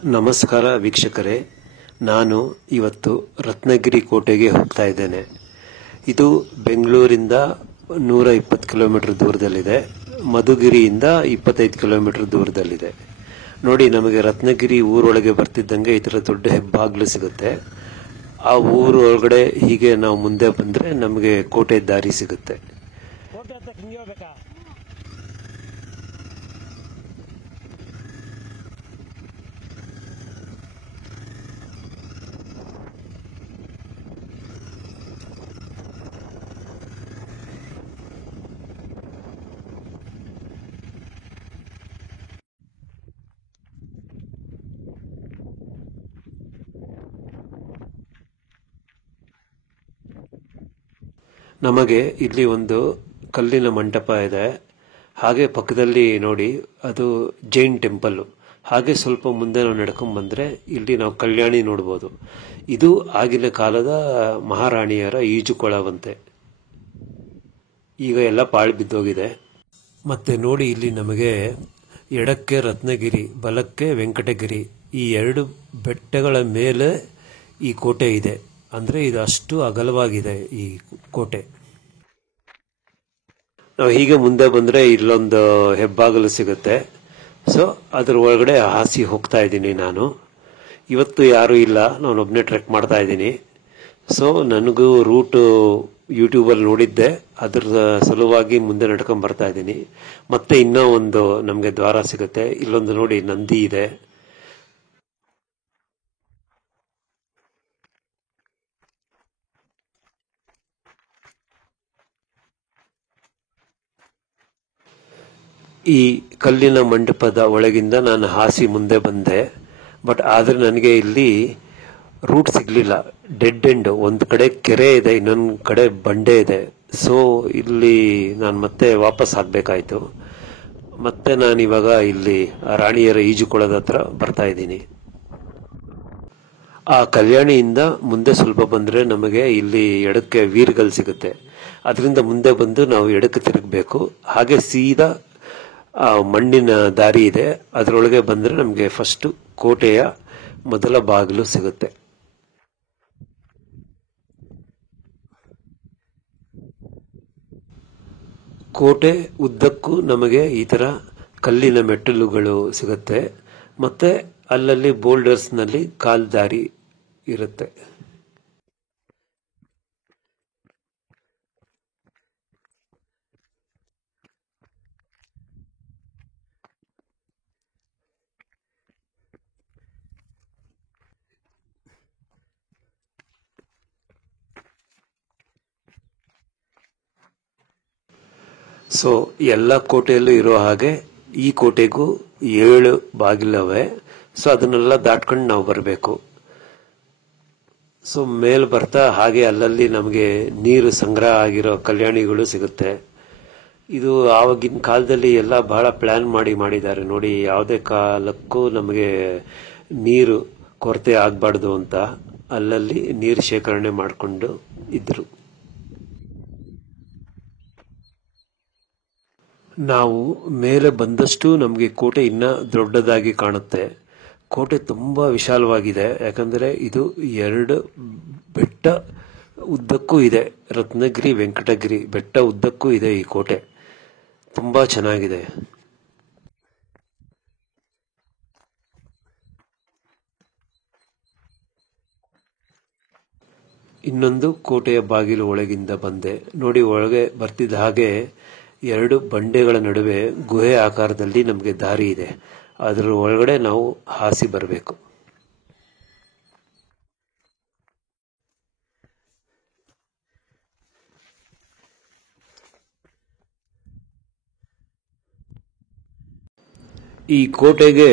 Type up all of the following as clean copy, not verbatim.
ನಮಸ್ಕಾರ ವೀಕ್ಷಕರೇ, ನಾನು ಇವತ್ತು ರತ್ನಗಿರಿ ಕೋಟೆಗೆ ಹೋಗ್ತಾ ಇದ್ದೇನೆ. ಇದು ಬೆಂಗಳೂರಿಂದ 120 ಕಿಲೋಮೀಟರ್ ದೂರದಲ್ಲಿದೆ. ಮಧುಗಿರಿಯಿಂದ 25 ಕಿಲೋಮೀಟರ್ ದೂರದಲ್ಲಿದೆ. ನೋಡಿ, ನಮಗೆ ರತ್ನಗಿರಿ ಊರೊಳಗೆ ಬರ್ತಿದ್ದಂಗೆ ಈ ಥರ ದೊಡ್ಡ ಹೆಬ್ಬಾಗ್ಲು ಸಿಗುತ್ತೆ. ಆ ಊರು ಒಳಗಡೆ ಹೀಗೆ ನಾವು ಮುಂದೆ ಬಂದರೆ ನಮಗೆ ಕೋಟೆ ದಾರಿ ಸಿಗುತ್ತೆ. ನಮಗೆ ಇಲ್ಲಿ ಒಂದು ಕಲ್ಲಿನ ಮಂಟಪ ಇದೆ. ಹಾಗೆ ಪಕ್ಕದಲ್ಲಿ ನೋಡಿ, ಅದು ಜೈನ್ ಟೆಂಪಲ್. ಹಾಗೆ ಸ್ವಲ್ಪ ಮುಂದೆ ನಾವು ನಡ್ಕೊಂಡ್ ಬಂದ್ರೆ ಇಲ್ಲಿ ನಾವು ಕಲ್ಯಾಣಿ ನೋಡ್ಬೋದು. ಇದು ಆಗಿನ ಕಾಲದ ಮಹಾರಾಣಿಯರ ಈಜುಕೊಳವಂತೆ. ಈಗ ಎಲ್ಲ ಪಾಳು ಬಿದ್ದೋಗಿದೆ. ಮತ್ತೆ ನೋಡಿ, ಇಲ್ಲಿ ನಮಗೆ ಎಡಕ್ಕೆ ರತ್ನಗಿರಿ, ಬಲಕ್ಕೆ ವೆಂಕಟಗಿರಿ, ಈ ಎರಡು ಬೆಟ್ಟಗಳ ಮೇಲೆ ಈ ಕೋಟೆ ಇದೆ. ಅಂದ್ರೆ ಇದು ಅಷ್ಟು ಅಗಲವಾಗಿದೆ ಈ ಕೋಟೆ. ನಾವು ಹೀಗೆ ಮುಂದೆ ಬಂದ್ರೆ ಇಲ್ಲೊಂದು ಹೆಬ್ಬಾಗಲು ಸಿಗುತ್ತೆ. ಸೊ ಅದ್ರ ಒಳಗಡೆ ಹಾಸಿ ಹೋಗ್ತಾ ಇದ್ದೀನಿ ನಾನು. ಇವತ್ತು ಯಾರು ಇಲ್ಲ, ನಾನೊಬ್ಬನೇ ಟ್ರೆಕ್ ಮಾಡ್ತಾ ಇದ್ದೀನಿ. ಸೊ ನನಗೂ ರೂಟ್ ಯೂಟ್ಯೂಬಲ್ಲಿ ನೋಡಿದ್ದೆ, ಅದ್ರ ಸಲುವಾಗಿ ಮುಂದೆ ನಡ್ಕೊಂಡ್ ಬರ್ತಾ ಇದ್ದೀನಿ. ಮತ್ತೆ ಇನ್ನೂ ಒಂದು ನಮಗೆ ದ್ವಾರ ಸಿಗುತ್ತೆ. ಇಲ್ಲೊಂದು ನೋಡಿ, ನಂದಿ ಇದೆ. ಈ ಕಲ್ಲಿನ ಮಂಟಪದ ಒಳಗಿಂದ ನಾನು ಹಾಸಿ ಮುಂದೆ ಬಂದೆ. ಬಟ್ ಆದರೆ ನನಗೆ ಇಲ್ಲಿ ರೂಟ್ ಸಿಗ್ಲಿಲ್ಲ. Dead end. ಒಂದು ಕಡೆ ಕೆರೆ ಇದೆ, ಇನ್ನೊಂದು ಕಡೆ ಬಂಡೆ ಇದೆ. ಸೊ ಇಲ್ಲಿ ನಾನು ಮತ್ತೆ ವಾಪಸ್ ಆಗ್ಬೇಕಾಯ್ತು. ಮತ್ತೆ ನಾನು ಇವಾಗ ಇಲ್ಲಿ ರಾಣಿಯರ ಈಜುಕೊಳದ ಹತ್ರ ಬರ್ತಾ ಇದ್ದೀನಿ. ಆ ಕಲ್ಯಾಣಿಯಿಂದ ಮುಂದೆ ಸ್ವಲ್ಪ ಬಂದ್ರೆ ನಮಗೆ ಇಲ್ಲಿ ಎಡಕ್ಕೆ ವೀರ್ಗಲ್ ಸಿಗುತ್ತೆ. ಅದರಿಂದ ಮುಂದೆ ಬಂದು ನಾವು ಎಡಕ್ಕೆ ತಿರುಗಬೇಕು. ಹಾಗೆ ಸೀದಾ ಮಣ್ಣಿನ ದಾರಿ ಇದೆ, ಅದರೊಳಗೆ ಬಂದ್ರೆ ನಮಗೆ ಫಸ್ಟ್ ಕೋಟೆಯ ಮೊದಲ ಬಾಗಿಲು ಸಿಗುತ್ತೆ. ಕೋಟೆ ಉದ್ದಕ್ಕೂ ನಮಗೆ ಈ ತರ ಕಲ್ಲಿನ ಮೆಟ್ಟಿಲುಗಳು ಸಿಗುತ್ತೆ. ಮತ್ತೆ ಅಲ್ಲಲ್ಲಿ ಬೋಲ್ಡರ್ಸ್ ನಲ್ಲಿ ಕಾಲ್ ದಾರಿ ಇರುತ್ತೆ. ಸೊ ಎಲ್ಲ ಕೋಟೆಯಲ್ಲೂ ಇರೋ ಹಾಗೆ ಈ ಕೋಟೆಗೂ 7 ಬಾಗಿಲವೆ. ಸೊ ಅದನ್ನೆಲ್ಲ ದಾಟ್ಕೊಂಡು ನಾವು ಬರಬೇಕು. ಸೊ ಮೇಲ್ ಬರ್ತಾ ಹಾಗೆ ಅಲ್ಲಲ್ಲಿ ನಮಗೆ ನೀರು ಸಂಗ್ರಹ ಆಗಿರೋ ಕಲ್ಯಾಣಿಗಳು ಸಿಗುತ್ತೆ. ಇದು ಆವಾಗಿನ ಕಾಲದಲ್ಲಿ ಎಲ್ಲ ಬಹಳ ಪ್ಲಾನ್ ಮಾಡಿದ್ದಾರೆ ನೋಡಿ. ಯಾವುದೇ ಕಾಲಕ್ಕೂ ನಮಗೆ ನೀರು ಕೊರತೆ ಆಗಬಾರ್ದು ಅಂತ ಅಲ್ಲಲ್ಲಿ ನೀರು ಶೇಖರಣೆ ಮಾಡಿಕೊಂಡು ಇದ್ರು. ನಾವು ಮೇಲೆ ಬಂದಷ್ಟು ನಮಗೆ ಕೋಟೆ ಇನ್ನ ದೊಡ್ಡದಾಗಿ ಕಾಣುತ್ತೆ. ಕೋಟೆ ತುಂಬಾ ವಿಶಾಲವಾಗಿದೆ. ಯಾಕಂದ್ರೆ ಇದು 2 ಬೆಟ್ಟ ಉದ್ದಕ್ಕೂ ಇದೆ. ರತ್ನಗಿರಿ, ವೆಂಕಟಗಿರಿ ಬೆಟ್ಟ ಉದ್ದಕ್ಕೂ ಇದೆ ಈ ಕೋಟೆ. ತುಂಬಾ ಚೆನ್ನಾಗಿದೆ. ಇನ್ನೊಂದು ಕೋಟೆಯ ಬಾಗಿಲು ಒಳಗಿಂದ ಬಂದೆ. ನೋಡಿ, ಒಳಗೆ ಬರ್ತಿದ್ದ ಹಾಗೆ 2 ಬಂಡೆಗಳ ನಡುವೆ ಗುಹೆ ಆಕಾರದಲ್ಲಿ ನಮಗೆ ದಾರಿ ಇದೆ. ಅದರ ಒಳಗಡೆ ನಾವು ಹಾಸಿ ಬರಬೇಕು. ಈ ಕೋಟೆಗೆ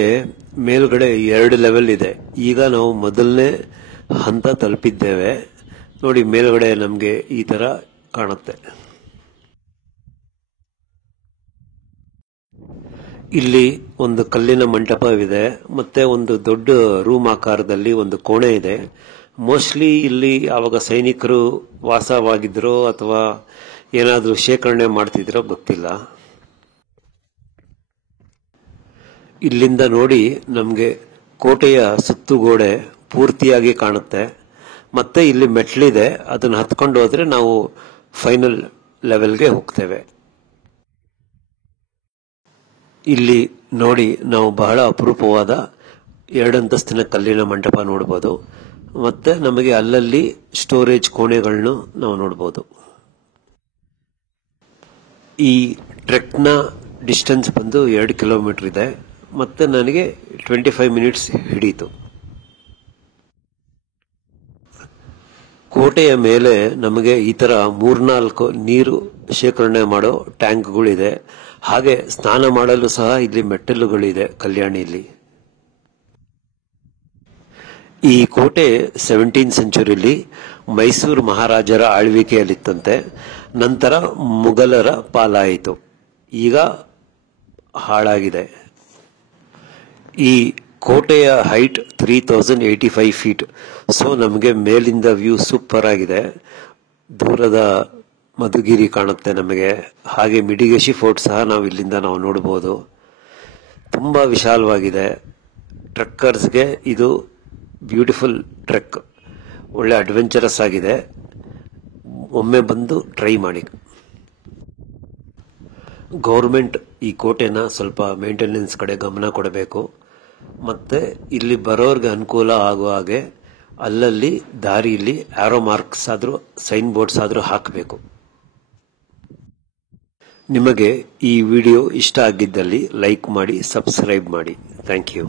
ಮೇಲ್ಗಡೆ 2 ಲೆವೆಲ್ ಇದೆ. ಈಗ ನಾವು ಮೊದಲನೇ ಹಂತ ತಲುಪಿದ್ದೇವೆ. ನೋಡಿ, ಮೇಲ್ಗಡೆ ನಮಗೆ ಈ ತರ ಕಾಣುತ್ತೆ. ಇಲ್ಲಿ ಒಂದು ಕಲ್ಲಿನ ಮಂಟಪವಿದೆ. ಮತ್ತೆ ಒಂದು ದೊಡ್ಡ ರೂಮ್ ಆಕಾರದಲ್ಲಿ ಒಂದು ಕೋಣೆ ಇದೆ. ಮೋಸ್ಟ್ಲಿ ಇಲ್ಲಿ ಆವಾಗ ಸೈನಿಕರು ವಾಸವಾಗಿದ್ರೋ ಅಥವಾ ಏನಾದರೂ ಶೇಖರಣೆ ಮಾಡ್ತಿದ್ರೋ ಗೊತ್ತಿಲ್ಲ. ಇಲ್ಲಿಂದ ನೋಡಿ ನಮಗೆ ಕೋಟೆಯ ಸುತ್ತುಗೋಡೆ ಪೂರ್ತಿಯಾಗಿ ಕಾಣುತ್ತೆ. ಮತ್ತೆ ಇಲ್ಲಿ ಮೆಟ್ಲಿದೆ, ಅದನ್ನು ಹತ್ಕೊಂಡು ಹೋದ್ರೆ ನಾವು ಫೈನಲ್ ಲೆವೆಲ್ಗೆ ಹೋಗ್ತೇವೆ. ಇಲ್ಲಿ ನೋಡಿ ನಾವು ಬಹಳ ಅಪರೂಪವಾದ 2 ಅಂತಸ್ತಿನ ಕಲ್ಲಿನ ಮಂಟಪ ನೋಡ್ಬೋದು. ಮತ್ತೆ ನಮಗೆ ಅಲ್ಲಲ್ಲಿ ಸ್ಟೋರೇಜ್ ಕೋಣೆಗಳನ್ನು ನಾವು ನೋಡ್ಬೋದು. ಈ ಟ್ರೆಕ್ನ ಡಿಸ್ಟೆನ್ಸ್ ಬಂದು 2 ಕಿಲೋಮೀಟರ್ ಇದೆ. ಮತ್ತೆ ನನಗೆ 25 ಮಿನಿಟ್ಸ್ ಹಿಡಿಯಿತು. ಕೋಟೆಯ ಮೇಲೆ ನಮಗೆ ಈ ತರ 3-4 ನೀರು ಶೇಖರಣೆ ಮಾಡೋ ಟ್ಯಾಂಕ್ಗಳಿದೆ. ಹಾಗೆ ಸ್ನಾನ ಮಾಡಲು ಸಹ ಇಲ್ಲಿ ಮೆಟ್ಟಲುಗಳಿದೆ ಕಲ್ಯಾಣಿಯಲ್ಲಿ. ಈ ಕೋಟೆ 17th ಸೆಂಚುರಿಯಲ್ಲಿ ಮೈಸೂರು ಮಹಾರಾಜರ ಆಳ್ವಿಕೆಯಲ್ಲಿತ್ತಂತೆ. ನಂತರ ಮುಘಲರ ಪಾಲಾಯಿತು. ಈಗ ಹಾಳಾಗಿದೆ. ಈ ಕೋಟೆಯ ಹೈಟ್ 3085 ಫೀಟ್. ಸೊ ನಮಗೆ ಮೇಲಿಂದ ವ್ಯೂ ಸೂಪರ್ ಆಗಿದೆ. ದೂರದ ಮಧುಗಿರಿ ಕಾಣುತ್ತೆ ನಮಗೆ. ಹಾಗೆ ಮಿಡಿಗೇಶಿ ಫೋರ್ಟ್ ಸಹ ನಾವು ಇಲ್ಲಿಂದ ನೋಡಬಹುದು. ತುಂಬಾ ವಿಶಾಲವಾಗಿದೆ. ಟ್ರೆಕ್ಕರ್ಸ್ಗೆ ಇದು ಬ್ಯೂಟಿಫುಲ್ ಟ್ರೆಕ್. ಒಳ್ಳೆ ಅಡ್ವೆಂಚರಸ್ ಆಗಿದೆ. ಒಮ್ಮೆ ಬಂದು ಟ್ರೈ ಮಾಡಿ. ಗೌರ್ಮೆಂಟ್ ಈ ಕೋಟೆನ ಸ್ವಲ್ಪ ಮೇಂಟೆನೆನ್ಸ್ ಕಡೆ ಗಮನ ಕೊಡಬೇಕು. ಮತ್ತೆ ಇಲ್ಲಿ ಬರೋರ್ಗೆ ಅನುಕೂಲ ಆಗುವ ಹಾಗೆ ಅಲ್ಲಲ್ಲಿ ದಾರಿಯಲ್ಲಿ ಆರೋ ಮಾರ್ಕ್ಸ್ ಆದ್ರೂ ಸೈನ್ ಬೋರ್ಡ್ಸ್ ಆದ್ರೂ ಹಾಕಬೇಕು. ನಿಮಗೆ ಈ ವಿಡಿಯೋ ಇಷ್ಟ ಆಗಿದ್ದಲ್ಲಿ ಲೈಕ್ ಮಾಡಿ, ಸಬ್ಸ್ಕ್ರೈಬ್ ಮಾಡಿ. Thank you.